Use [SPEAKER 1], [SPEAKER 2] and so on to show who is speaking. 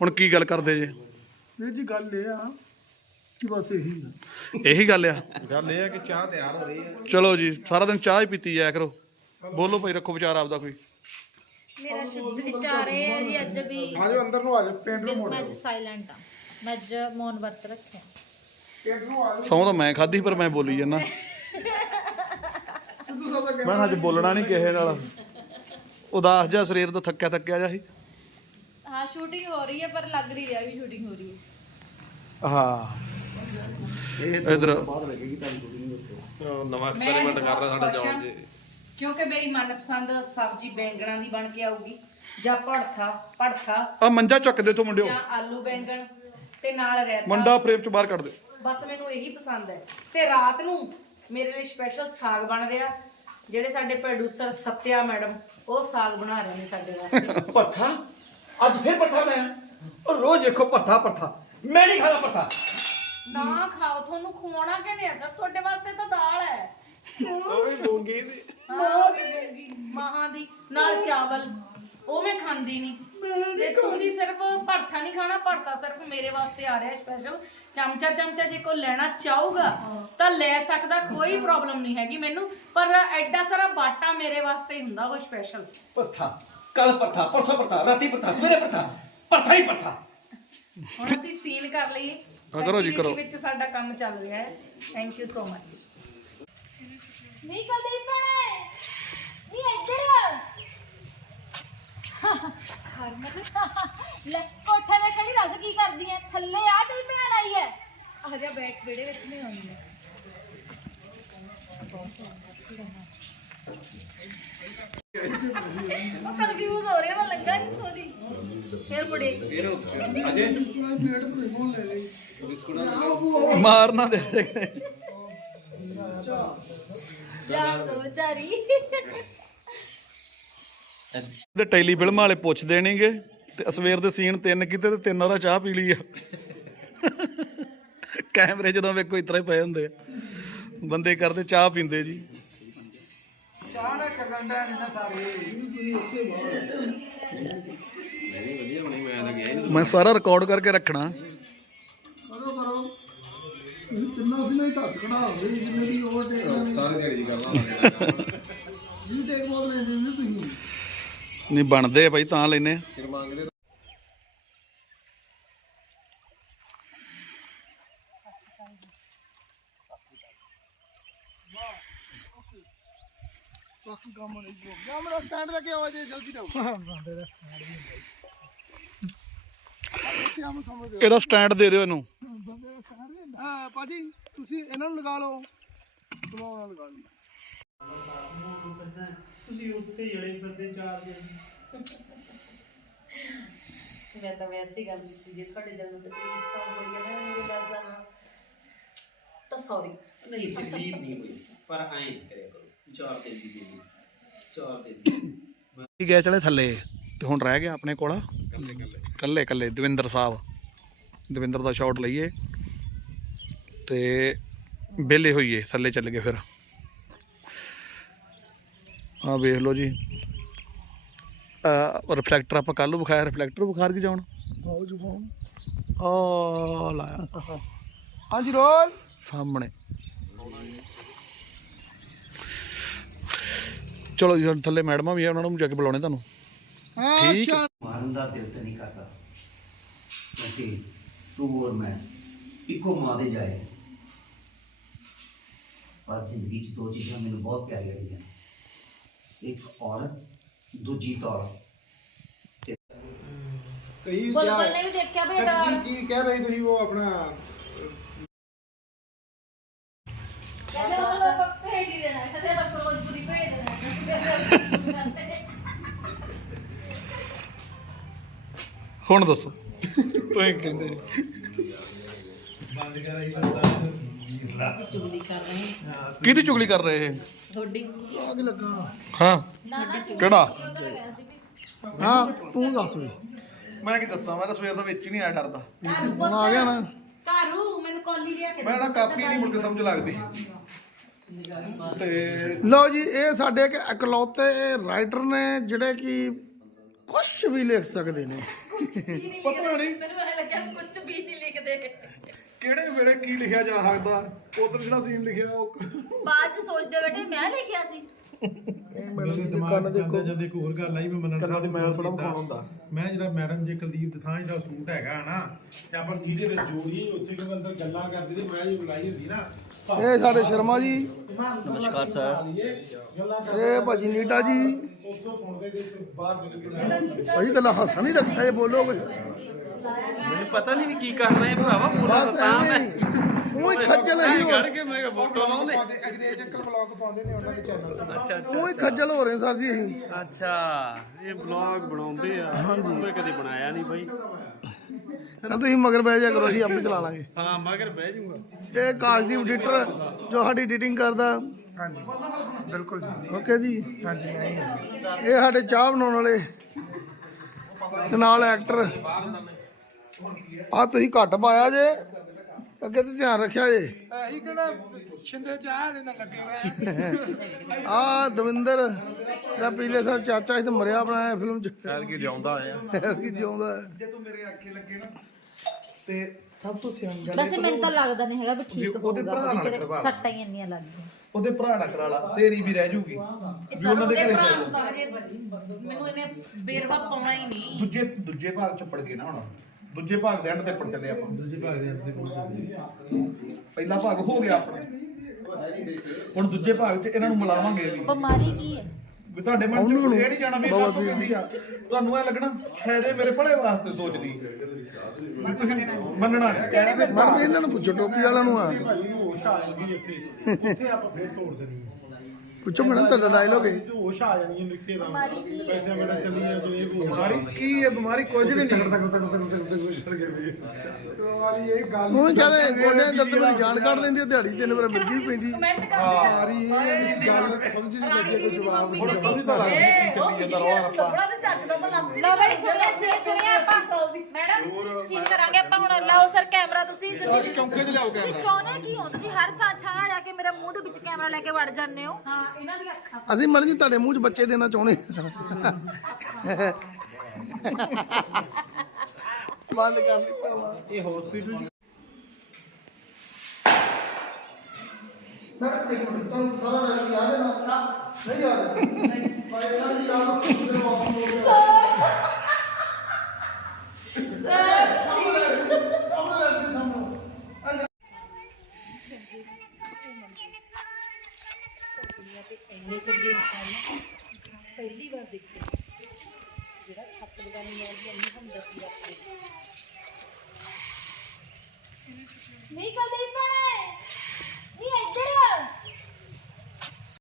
[SPEAKER 1] ਹੁਣ ਕੀ ਗੱਲ ਕਰਦੇ ਜੇ?
[SPEAKER 2] ਵੀਰ ਜੀ ਗੱਲ ਇਹ ਆ ਕਿ ਬਸ ਇਹੀ ਆ।
[SPEAKER 1] ਇਹੀ ਗੱਲ ਆ?
[SPEAKER 3] ਗੱਲ ਇਹ ਹੈ ਕਿ ਚਾਹ ਤਿਆਰ ਹੋ ਰਹੀ ਹੈ।
[SPEAKER 1] ਚਲੋ ਜੀ ਸਾਰਾ ਦਿਨ ਚਾਹ ਹੀ ਪੀਤੀ ਜਾਇਆ ਕਰੋ। ਬੋਲੋ ਭਾਈ ਰੱਖੋ ਵਿਚਾਰ ਆਪਦਾ ਕੋਈ।
[SPEAKER 4] ਮੇਰਾ ਸ਼ੁੱਧ ਵਿਚਾਰ ਇਹ ਹੈ ਜੀ ਅੱਜ ਵੀ
[SPEAKER 2] ਆ ਜਾਓ ਅੰਦਰ ਨੂੰ ਆ ਜਾਓ ਪਿੰਡ ਨੂੰ ਮੋੜ।
[SPEAKER 4] ਮੈਂ ਅੱਜ ਸਾਇਲੈਂਟ ਆ। ਮੈਂ ਅੱਜ ਮੌਨ ਵਰਤ ਰੱਖਿਆ।
[SPEAKER 2] ਪਿੰਡ ਨੂੰ ਆ ਜਾਓ।
[SPEAKER 1] ਸੌਂ ਤਾਂ ਮੈਂ ਖਾਧੀ ਪਰ ਮੈਂ ਬੋਲੀ ਜਾਂਦਾ।
[SPEAKER 2] ਸਿੱਧੂ ਸਾਹਿਬ ਦਾ
[SPEAKER 1] ਮੈਂ ਅੱਜ ਬੋਲਣਾ ਨਹੀਂ ਕਿਸੇ ਨਾਲ। ਉਦਾਸ ਜਿਹਾ ਸਰੀਰ ਤੋਂ ਥੱਕਿਆ ਥੱਕਿਆ ਜਿਹਾ ਸੀ।
[SPEAKER 4] ਹਾਂ ਸ਼ੂਟਿੰਗ ਹੋ ਰਹੀ ਹੈ ਪਰ ਲੱਗ ਨਹੀਂ ਰਿਹਾ ਵੀ ਸ਼ੂਟਿੰਗ ਹੋ ਰਹੀ ਹੈ।
[SPEAKER 1] ਹਾਂ। ਇਧਰ।
[SPEAKER 3] ਨਵਾਂ ਐਕਸਪੈਰੀਮੈਂਟ ਕਰ ਰਿਹਾ ਸਾਡਾ ਜੌਨ ਜੀ
[SPEAKER 5] ਕਿਉਂਕਿ ਮੇਰੀ ਮਨਪਸੰਦ ਸਬਜ਼ੀ ਬੈਂਗਣਾਂ ਦੀ ਬਣ ਕੇ ਆਊਗੀ ਜਾਂ ਭੜਥਾ ਭੜਥਾ।
[SPEAKER 1] ਆ ਮੰਜਾ ਚੱਕ ਦੇ ਤੋਂ ਮੁੰਡਿਓ।
[SPEAKER 5] ਜਾਂ ਆਲੂ ਬੈਂਗਣ ਤੇ ਨਾਲ ਰਾਇਤਾ
[SPEAKER 1] ਮੰਡਾ ਫਰੇਮ ਚ ਬਾਹਰ ਕੱਢ ਦੇ।
[SPEAKER 5] ਬਸ ਮੈਨੂੰ ਇਹੀ ਪਸੰਦ ਹੈ। ਤੇ ਰਾਤ ਨੂੰ ਮੇਰੇ ਲਈ ਸਪੈਸ਼ਲ ਸਾਗ ਬਣ ਰਿਹਾ। ਜਿਹੜੇ ਸਾਡੇ ਪ੍ਰੋਡਿਊਸਰ ਸਤਿਆ ਮੈਡਮ ਉਹ ਸਾਗ ਬਣਾ ਰਹੇ ਨੇ ਸਾਡੇ ਵਾਸਤੇ।
[SPEAKER 6] ਭਰਥਾ ਅੱਜ ਫਿਰ ਭਰਥਾ ਮੈਂ ਉਹ ਰੋਜ਼ ਵੇਖੋ ਭਰਥਾ ਭਰਥਾ ਮੈਂ ਨਹੀਂ ਖਾਣਾ ਭਰਥਾ
[SPEAKER 5] ਨਾ ਖਾਓ ਤੁਹਾਨੂੰ ਖਵਾਉਣਾ ਕਿਵੇਂ ਆ ਸਰ? ਤੁਹਾਡੇ ਵਾਸਤੇ ਤਾਂ ਦਾਲ ਹੈ।
[SPEAKER 3] ਉਹ ਵੀ ਮੂੰਗੀ ਸੀ।
[SPEAKER 5] ਮਾਹਾਂ ਦੀ ਨਾਲ ਚਾਵਲ। ਉਹ ਮੈਂ ਖਾਂਦੀ ਨਹੀਂ। ਤੇ ਤੁਸੀਂ ਸਿਰਫ ਭਰਥਾ ਨਹੀਂ ਖਾਣਾ ਭਰਤਾ ਸਿਰਫ ਮੇਰੇ ਵਾਸਤੇ ਆ ਰਿਹਾ ਸਪੈਸ਼ਲ ਚਮਚਾ ਚਮਚਾ ਜੇ ਕੋਈ ਲੈਣਾ ਚਾਹੂਗਾ ਤਾਂ ਲੈ ਸਕਦਾ ਕੋਈ ਪ੍ਰੋਬਲਮ ਨਹੀਂ ਹੈਗੀ ਮੈਨੂੰ। ਪਰ ਐਡਾ ਸਾਰਾ ਬਾਟਾ ਮੇਰੇ ਵਾਸਤੇ ਹੀ ਹੁੰਦਾ ਉਹ ਸਪੈਸ਼ਲ
[SPEAKER 6] ਭਰਥਾ ਕੱਲ ਭਰਥਾ ਪਰਸੋਂ ਭਰਥਾ ਰਾਤੀ ਭਰਥਾ ਸਵੇਰੇ ਭਰਥਾ ਭਰਥਾ ਹੀ ਭਰਥਾ
[SPEAKER 5] ਹੁਣ ਅਸੀਂ ਸੀਨ ਕਰ ਲਈਏ।
[SPEAKER 1] ਹਾਂ, ਕਰੋ ਜੀ, ਕਰੋ।
[SPEAKER 5] ਵਿੱਚ ਸਾਡਾ ਕੰਮ ਚੱਲ ਰਿਹਾ ਹੈ। ਥੈਂਕ ਯੂ ਸੋ ਮਚ
[SPEAKER 4] ਨਹੀਂ ਕਦੀ ਭੈਣੇ ਨਹੀਂ ਇੱਧਰ। ਹਰਮਨ ਲੈ ਕੋਠੇ ਤੇ ਖੜੀ ਰਸ ਕੀ ਕਰਦੀ ਐ? ਥੱਲੇ ਆ ਤੇਰੀ ਭੈਣ ਆਈ ਐ। ਆ ਜਾ ਬੈਠ ਵਿੜੇ ਵਿੱਚ ਨਹੀਂ ਆਉਂਦੀ। ਐ ਉਹ ਕਨਫਿਊਜ਼ ਹੋ ਰਿਹਾ ਮੈਂ ਲੱਗਾ ਨਹੀਂ ਥੋੜੀ ਫਿਰ ਮੁੜੇ।
[SPEAKER 3] ਅਜੇ
[SPEAKER 2] ਪਲੇਟ ਭਰੇ ਕੋਲ ਲੈ ਲਈ ਆਹ ਉਹ
[SPEAKER 1] ਮਾਰ ਨਾ ਦੇ।
[SPEAKER 4] ਜਾਣ ਦੋ ਵਿਚਾਰੀ।
[SPEAKER 1] ਤੇ ਟੈਲੀ ਫਿਲਮ ਵਾਲੇ ਪੁੱਛਦੇ ਨਹੀਂਗੇ ਤੇ ਸਵੇਰ ਦੇ ਸੀਨ ਤਿੰਨ ਕੀਤੇ ਤੇ ਤਿੰਨ ਉਹਦਾ ਚਾਹ ਪੀ ਲਈ ਆ। ਕੈਮਰੇ ਜਦੋਂ ਵੇਖੋ ਇਤਰਾ ਹੀ ਪਏ ਹੁੰਦੇ ਆ। ਬੰਦੇ ਕਰਦੇ ਚਾਹ ਪੀਂਦੇ ਜੀ।
[SPEAKER 2] ਨਾ ਨਾ
[SPEAKER 3] ਨਹੀਂ ਵਧੀਆ ਮੈਂ ਤਾਂ ਗਿਆ ਹੀ ਨਹੀਂ
[SPEAKER 1] ਮੈਂ ਸਾਰਾ ਰਿਕਾਰਡ ਕਰਕੇ ਰੱਖਣਾ।
[SPEAKER 2] ਕਰੋ ਕਰੋ। ਤੁਸੀਂ ਤਿੰਨੋਂ ਸੀ ਨਹੀਂ ਧੱਸ ਕਢਾ ਹੋਵੇ ਜਿੰਨੇ ਦੀ ਓਵਰ ਟੇਕ
[SPEAKER 3] ਸਾਰੇ ਦਿਹਾੜੀ ਦੀ ਗੱਲ ਆ
[SPEAKER 2] ਵੀ ਟੇਕ ਬਹੁਤ ਲੈਂਦੇ ਵੀਰ ਤੁਸੀਂ।
[SPEAKER 1] ਨਹੀਂ ਬਣਦੇ ਆ ਭਾਈ ਤਾਂ ਲੈਨੇ ਆ।
[SPEAKER 3] ਫਿਰ ਮੰਗਦੇ
[SPEAKER 2] ਬਾਕੀ ਕੰਮ ਨਹੀਂ ਹੋ ਗਿਆ ਮੇਰਾ ਸਟੈਂਡ ਲੈ ਕੇ ਆਓ ਜੇ ਜਲਦੀ ਜਾਓ ਹਾਂ ਬੰਦੇ ਦਾ ਸਟੈਂਡ ਵੀ ਸਮਝਦੇ
[SPEAKER 1] ਇਹਦਾ ਸਟੈਂਡ ਦੇ ਦਿਓ ਇਹਨੂੰ।
[SPEAKER 2] ਹਾਂ ਭਾਜੀ ਤੁਸੀਂ ਇਹਨਾਂ ਨੂੰ ਲਗਾ ਲਓ ਬਲੌਗ ਨਾਲ ਲਗਾ ਲਓ
[SPEAKER 5] ਮੈਂ ਤਾਂ ਵੈਸੇ ਹੀ ਗੱਲ ਕੀਤੀ ਜੇ ਤੁਹਾਡੇ ਨੂੰ ਤਕਲੀਫ ਹੋਈ ਹੈ ਨਾ ਮੇਰੇ ਲਫ਼ਜ਼ਾਂ ਨਾਲ ਤਾਂ ਸੌਰੀ
[SPEAKER 6] ਨਹੀਂ ਤਕਲੀਫ ਨਹੀਂ ਹੋਈ ਪਰ ਐਂ ਕਰਿਆ ਕਰੋ। ਚਾਰ ਦਿਨ ਦੀ ਦੇ ਚਾਰ ਦਿਨ ਦੀ।
[SPEAKER 1] ਕੀ ਗਏ ਚਲੇ ਥੱਲੇ ਤੇ ਹੁਣ ਰਹਿ ਗਿਆ ਆਪਣੇ ਕੋਲ। ਕੱਲੇ ਕੱਲੇ ਦਵਿੰਦਰ ਸਾਹਿਬ। ਦਵਿੰਦਰ ਦਾ ਸ਼ਾਟ ਲਈਏ। ਤੇ ਵਿਹਲੇ ਹੋਈਏ ਥੱਲੇ ਚੱਲ ਗਏ ਫਿਰ। ਆ ਵੇਖ ਲਓ ਜੀ। ਆ ਰਿਫਲੈਕਟਰ ਆਪਾਂ ਕੱਲ ਵਿਖਾਇਆ ਰਿਫਲੈਕਟਰ ਬੁਖਾਰ ਕੀ ਜਾਉਣ
[SPEAKER 2] ਬਹੁਤ ਜ਼ੁਕਾਮ
[SPEAKER 1] ਆ ਲਾਇਆ।
[SPEAKER 2] ਹਾਂਜੀ ਰੋਲ।
[SPEAKER 1] ਸਾਹਮਣੇ। ਚਲੋ ਜੀ ਹੁਣ ਥੱਲੇ ਮੈਡਮਾਂ ਵੀ ਆ ਉਹਨਾਂ ਨੂੰ ਜਾ ਕੇ ਬੁਲਾਉਣੇ ਤੁਹਾਨੂੰ।
[SPEAKER 2] ਹਾਂ
[SPEAKER 1] ਠੀਕ ਹੈ।
[SPEAKER 7] ਮਾਰਨ ਦਾ ਦਿਲ ਤੇ ਨਹੀਂ ਕਰਦਾ। ਕਿਉਂਕਿ ਤੂੰ ਔਰ ਮੈਂ ਇੱਕੋ ਮਾਂ ਦੇ ਜਾਏ। ਪਰ ਜ਼ਿੰਦਗੀ 'ਚ ਦੋ ਚੀਜ਼ਾਂ ਮੈਨੂੰ ਬਹੁਤ ਪਿਆਰੀਆਂ ਲੱਗੀਆਂ। ਇੱਕ ਔਰਤ ਦੂਜੀ ਦੌਲਤ।
[SPEAKER 2] ਕਈ
[SPEAKER 4] ਬੁਲਬੁਲ ਨੇ ਵੀ ਦੇਖਿਆ ਇਹਦਾ।
[SPEAKER 2] ਕੀ ਕੀ ਕਹਿ ਰਹੇ ਤੁਸੀਂ ਉਹ ਆਪਣਾ
[SPEAKER 4] ਕਹਿੰਦੇ ਉਹ ਲੋਕ ਭੇਜ ਹੀ ਦੇਣਾ ਕਹਿੰਦੇ ਆਪਾਂ ਫਿਰੋਜ਼ਪੁਰੀ ਭੇਜ ਦੇਣਾ
[SPEAKER 1] ਹੁਣ ਦੱਸੋ। ਤੁਸੀਂ ਕਹਿੰਦੇ
[SPEAKER 5] ਚੁਗਲੀ ਕਰ ਰਹੇ ਹਾਂ।
[SPEAKER 1] ਕਿਹਦੀ ਚੁਗਲੀ ਕਰ ਰਹੇ ਇਹ?
[SPEAKER 5] ਤੁਹਾਡੀ।
[SPEAKER 2] ਆਗ ਲੱਗਾ।
[SPEAKER 1] ਹਾਂ।
[SPEAKER 4] ਨਾ ਨਾ
[SPEAKER 1] ਕਿਹੜਾ?
[SPEAKER 2] ਹਾਂ ਤੂੰ ਦੱਸ ਵੀ।
[SPEAKER 1] ਮੈਂ ਕੀ ਦੱਸਾਂ ਮੈਂ ਤਾਂ ਸਵੇਰ ਦਾ ਵਿੱਚ ਹੀ ਨਹੀਂ ਆਇਆ ਡਰਦਾ।
[SPEAKER 2] ਹੁਣ ਆ ਗਿਆ ਨਾ।
[SPEAKER 5] ਘਰੂ ਮੈਨੂੰ ਕਾਲੀ ਲਿਆ ਕੇ
[SPEAKER 1] ਮੈਂ ਨਾ ਕਾਪੀ ਨਹੀਂ ਮੁੜ ਕੇ ਸਮਝ ਲੱਗਦੀ। ਤੇ
[SPEAKER 2] ਲਓ ਜੀ ਇਹ ਸਾਡੇ ਇੱਕ ਇਕਲੌਤੇ ਰਾਈਟਰ ਨੇ ਜਿਹੜੇ ਕਿ ਕੁਝ ਵੀ ਲਿਖ ਸਕਦੇ ਨੇ।
[SPEAKER 1] ਪਤਾ ਨਹੀਂ।
[SPEAKER 4] ਮੈਨੂੰ ਐ ਲੱਗਿਆ ਕੁਝ ਵੀ ਨਹੀਂ ਲਿਖਦੇ।
[SPEAKER 1] ਕਿਹੜੇ ਵੇਲੇ ਕੀ ਲਿਖਿਆ ਜਾ ਸਕਦਾ? ਉਧਰ ਜਿਹੜਾ ਸੀਨ ਲਿਖਿਆ ਉਹ
[SPEAKER 4] ਬਾਅਦ ਚ ਸੋਚਦੇ ਬੈਠੇ ਮੈਂ ਲਿਖਿਆ ਸੀ।
[SPEAKER 2] ਇਹ ਮੈਡਮ ਜੀ ਦੇ ਕੰਨ ਦੇਖੋ।
[SPEAKER 8] ਜਦ ਇੱਕ ਹੋਰ ਗੱਲ ਆਈ ਮੈਂ ਮੰਨਣ ਸਾਹਿਬ
[SPEAKER 1] ਹੁੰਦਾ।
[SPEAKER 8] ਜਿਹੜਾ ਮੈਡਮ ਜੇ ਕੁਲਦੀਪ ਦਸਾਂਝ ਦਾ ਸੂਟ ਹੈਗਾ ਨਾ ਤੇ ਆਪਾਂ ਵੀਡੀਓ ਦੇ ਜੋੜੀਏ ਉੱਥੇ ਕਿਉਂਕਿ ਅੰਦਰ ਗੱਲਾਂ ਕਰਦੇ ਤੇ ਮੈਂ ਜੇ ਬੁਲਾਈ ਹੁੰਦੀ ਨਾ
[SPEAKER 2] ਇਹ ਸਾਡੇ ਸ਼ਰਮਾ ਜੀ।
[SPEAKER 8] ਨਮਸਕਾਰ ਸਰ।
[SPEAKER 2] ਇਹ ਭਾਜੀ ਨੀਟਾ ਜੀ।
[SPEAKER 8] ਉੱਥੋਂ ਸੁਣਦੇ ਤੇ ਬਾਹਰ ਨਿਕਲ ਕੇ
[SPEAKER 2] ਭਾਜੀ ਗੱਲਾਂ ਹੱਸਾ ਨਹੀਂ ਰੱਖਿਆ ਇਹ ਬੋਲੋ ਕੁਝ
[SPEAKER 6] ਮੈਨੂੰ ਪਤਾ ਨਹੀਂ ਵੀ ਕੀ ਕਰ ਰਹੇ ਭਰਾਵਾ
[SPEAKER 2] ਬਸ ਐਵੇਂ ਹੀ। ਉਹ ਹੀ ਖੱਜਲ ਹੀ ਹੋ
[SPEAKER 6] ਕਰਕੇ ਮੈਂ ਕਿਹਾ ਫੋਟੋ ਲਾਉਂਦੇ।
[SPEAKER 8] ਅੰਗਰੇਜ਼ ਅੰਕਲ ਬਲੌਗ ਪਾਉਂਦੇ ਨੇ ਉਹਨਾਂ ਦੇ ਚੈਨਲ ਤੇ।
[SPEAKER 6] ਅੱਛਾ
[SPEAKER 2] ਉਹ ਹੀ ਖੱਜਲ ਹੋ ਰਹੇ ਸਰ ਜੀ ਅਸੀਂ
[SPEAKER 6] ਅੱਛਾ ਇਹ ਬਲੌਗ ਬਣਾਉਂਦੇ ਆ। ਮੈਂ ਕਦੇ ਬਣਾਇਆ ਨਹੀਂ ਬਾਈ।
[SPEAKER 2] ਤਾਂ ਤੁਸੀਂ ਮਗਰ ਬਹਿ ਜਾ ਕਰੋ ਅਸੀਂ ਆਪੇ ਚਲਾ ਲਾਂਗੇ।
[SPEAKER 6] ਹਾਂ ਮਗਰ ਬਹਿ ਜਾਊਗਾ।
[SPEAKER 2] ਇਹ ਕਾਸ਼ਦੀਪ ਐਡੀਟਰ ਜੋ ਸਾਡੀ ਐਡੀਟਿੰਗ ਕਰਦਾ।
[SPEAKER 8] ਹਾਂਜੀ। ਬਿਲਕੁਲ ਜੀ।
[SPEAKER 2] ਓਕੇ ਜੀ।
[SPEAKER 8] ਹਾਂਜੀ
[SPEAKER 2] ਇਹ ਸਾਡੇ ਚਾਹ ਬਣਾਉਣ ਵਾਲੇ ਤੇ ਨਾਲ ਐਕਟਰ। ਆ ਤੁਸੀਂ ਘੱਟ ਪਾਇਆ ਜੇ ਅੱਗੇ ਤੇ ਧਿਆਨ ਰੱਖਿਆ ਜੇ।
[SPEAKER 8] ਅਸੀਂ ਕਿਹੜਾ ਛਿੰਦੇ ਚਾਹ ਦੇ ਨਾਲ ਲੱਗੇ ਹੋਏ
[SPEAKER 2] ਆ? ਦਵਿੰਦਰ ਜਿਹੜਾ ਪਿਛਲੇ ਸਾਲ ਚਾਚਾ ਸੀ ਤੇ ਮਰਿਆ ਬਣਾਇਆ ਫਿਲਮ ਚ।
[SPEAKER 6] ਕੀ ਜਿਉਂਦਾ ਹੋਇਆ।
[SPEAKER 2] ਕੀ ਜਿਉਂਦਾ। ਹੈ
[SPEAKER 1] ਜੇ ਤੂੰ ਮੇਰੇ ਅੱਖੇ ਲੱਗੇ ਨਾ ਤੇ ਸਭ ਤੋਂ ਸਿਆਣੀ ਗੱਲ
[SPEAKER 4] ਵੈਸੇ ਮੈਨੂੰ ਤਾਂ ਲੱਗਦਾ ਨਹੀਂ ਹੈਗਾ ਵੀ ਠੀਕ
[SPEAKER 1] ਵੀ ਉਹਦੇ
[SPEAKER 4] ਹੋਊਗਾ
[SPEAKER 1] ਭਰਾ ਨਾਲ ਕਰਵਾ ਲਾ।
[SPEAKER 4] ਸੱਟਾਂ ਹੀ ਇੰਨੀਆਂ ਲੱਗ ਗਈਆਂ
[SPEAKER 1] ਉਹਦੇ ਭਰਾ ਨਾਲ ਕਰਾ ਲਾ ਤੇਰੀ ਵੀ ਰਹਿ ਜੂਗੀ। ਵੀ ਉਹਨਾਂ ਦੇ ਘਰੇ
[SPEAKER 5] ਭਰਾ ਨੂੰ ਤਾਂ ਹਜੇ ਮੈਨੂੰ ਇਹਨੇ ਬੇਰਵਾ ਪਾਉਣਾ ਹੀ ਨਹੀਂ।
[SPEAKER 1] ਦੂਜੇ ਦੂਜੇ ਭਾਗ ਚ ਪੜ ਗਏ ਨਾ ਹੁਣ। ਦੂਜੇ ਭਾਗ ਦੇ ਐਂਡ ਤੇ ਪੜ ਚੱਲੇ ਆਪਾਂ।
[SPEAKER 8] ਦੂਜੇ ਭਾਗ ਦੇ ਅੰਦਰ ਪਹੁੰਚੇ
[SPEAKER 1] ਪਹਿਲਾ ਭਾਗ ਹੋ ਗਿਆ ਆਪਣਾ। ਹੁਣ ਦੂਜੇ ਭਾਗ ਚ ਇਹਨਾਂ ਨੂੰ ਮਿਲਾਵਾਂਗੇ ਵੀ
[SPEAKER 4] ਬਿਮਾਰੀ ਕੀ ਹੈ?
[SPEAKER 1] ਵੀ ਤੁਹਾਡੇ ਮਨ ਚ ਇਹ ਨਹੀਂ ਜਾਣਾ ਵੀ
[SPEAKER 2] ਬਾਬਾ
[SPEAKER 1] ਕਾਹਤੋਂ। ਕਹਿੰਦੀ ਆ। ਤੁਹਾਨੂੰ ਇਹ ਲੱਗਣਾ ਸ਼ਾਇਦ ਇਹ ਮੇਰੇ ਭਲੇ ਵਾਸਤੇ ਸੋਚਦੀ। ਤੁਸੀਂ ਮੰਨਣਾ ਨਹੀਂ
[SPEAKER 2] ਮੈਡਮ ਇਹਨਾਂ ਨੂੰ ਪੁੱਛੋ ਟੋਪੀ ਵਾਲਿਆਂ ਨੂੰ ਆ
[SPEAKER 8] ਭਾਈ ਹੋਸ਼ ਆ ਜਾਂਦੀ ਇੱਥੇ ਉੱਥੇ ਆਪਾਂ ਫੇਰ ਤੋੜ ਦੇਣੀ ਹੈ
[SPEAKER 2] ਪੁੱਛੋ ਮੈਡਮ ਤੁਹਾਡਾ ਡਾਇਲੋਗ ਹੈ
[SPEAKER 8] ਹੋਸ਼ ਆ ਜਾਣੀ ਹੈ ਨਿੱਕੇ ਦਾ ਬੈਠੇ ਬੈਠੇ ਚੱਲੀ ਜਾਂ ਚਲੇ
[SPEAKER 1] ਬਿਮਾਰੀ ਕੀ ਹੈ ਬਿਮਾਰੀ ਕੁਝ ਨਹੀਂ
[SPEAKER 8] ਤੱਕ ਤੱਕ ਤੱਕ ਤੱਕ ਤੱਕ ਛੜ ਗਏ ਵੀ ਵਾਲੀ ਇਹ ਗੱਲ
[SPEAKER 2] ਉਹ ਕਹਦੇ ਗੋਡੇ ਦਰਦ ਮੇਰੀ ਜਾਨ ਕੱਢ ਦਿੰਦੀ ਆ ਦਿਹਾੜੀ ਤਿੰਨ ਵਾਰ ਮਿਰਗੀ ਵੀ ਪੈਂਦੀ
[SPEAKER 8] ਸਾਰੀ ਇਹ ਗੱਲ ਸਮਝ ਨਹੀਂ ਲੱਗੀ ਕੋਈ ਜਵਾਬ
[SPEAKER 1] ਹੁਣ ਸਮਝਦਾ ਲੱਗ ਗਈ ਕੀ ਚੱਲੀ ਜਾਂਦਾ ਰੌਲਾ ਰੱਪਾ
[SPEAKER 5] ਤੇ ਦਾ ਤਾਂ ਲੱਭਦੀ
[SPEAKER 4] ਲਓ ਬਈ ਸੁਣਿਆ ਸੀ ਸੁਣਿਆ ਆਪਾਂ। ਮੈਡਮ ਸੀਨ ਕਰਾਂਗੇ ਆਪਾਂ ਹੁਣ। ਲਾਓ ਸਰ ਕੈਮਰਾ ਤੁਸੀਂ ਤੁਸੀਂ
[SPEAKER 1] ਚੌਂਕੇ 'ਚ ਲਿਆਓ
[SPEAKER 4] ਤੁਸੀਂ
[SPEAKER 1] ਕੈਮਰਾ
[SPEAKER 4] ਚਾਹੁੰਦੇ ਕੀ ਹੋ? ਤੁਸੀਂ ਹਰ ਥਾਂ ਛਾਂ ਜਾ ਕੇ ਮੇਰੇ ਮੂੰਹ ਦੇ ਵਿੱਚ ਕੈਮਰਾ ਲੈ ਕੇ ਵੜ ਜਾਂਦੇ ਹੋ?
[SPEAKER 5] ਹਾਂ ਇਹਨਾਂ ਦੀਆਂ ਅੱਖਾਂ
[SPEAKER 2] ਅਸੀਂ ਮਨ ਜੀ ਤੁਹਾਡੇ ਮੂੰਹ 'ਚ ਬੱਚੇ ਦੇਣਾ ਚਾਹੁੰਦੇ ਬੰਦ ਕਰ ਲਈ ਭਰਾਵਾ।
[SPEAKER 6] ਇਹ ਹਸਪੀਟਲ
[SPEAKER 2] ਮੈਂ ਇੱਕ ਮਿੰਟ ਤੁਹਾਨੂੰ ਸਾਰਾ ਡਾਇਲੋਗ ਯਾਦ ਹੈ ਨਾ? ਨਹੀਂ ਯਾਦ। ਪਰ ਇਹਨਾਂ ਦੀ ਯਾਦ ਨੂੰ ਕਿਤੇ ਵਾਪਸ ਹੋ ਗਿਆ ਸਾਹਮਣੇ ਲੈ ਕੇ ਸਾਹਮਣੇ ਲੈ ਕੇ ਸਾਹਮਣੇ
[SPEAKER 5] ਇੰਨੇ ਚੰਗੇ ਇਨਸਾਨ ਨੂੰ ਪਹਿਲੀ ਵਾਰ ਦੇਖਿਆ ਜਿਹੜਾ ਸੱਤ ਬਗਾਨੀ ਨਾਲ ਵੀ ਇੰਨੀ ਹਮਦਰਦੀ ਰੱਖਦੇ
[SPEAKER 4] ਨਹੀਂ ਕਦੇ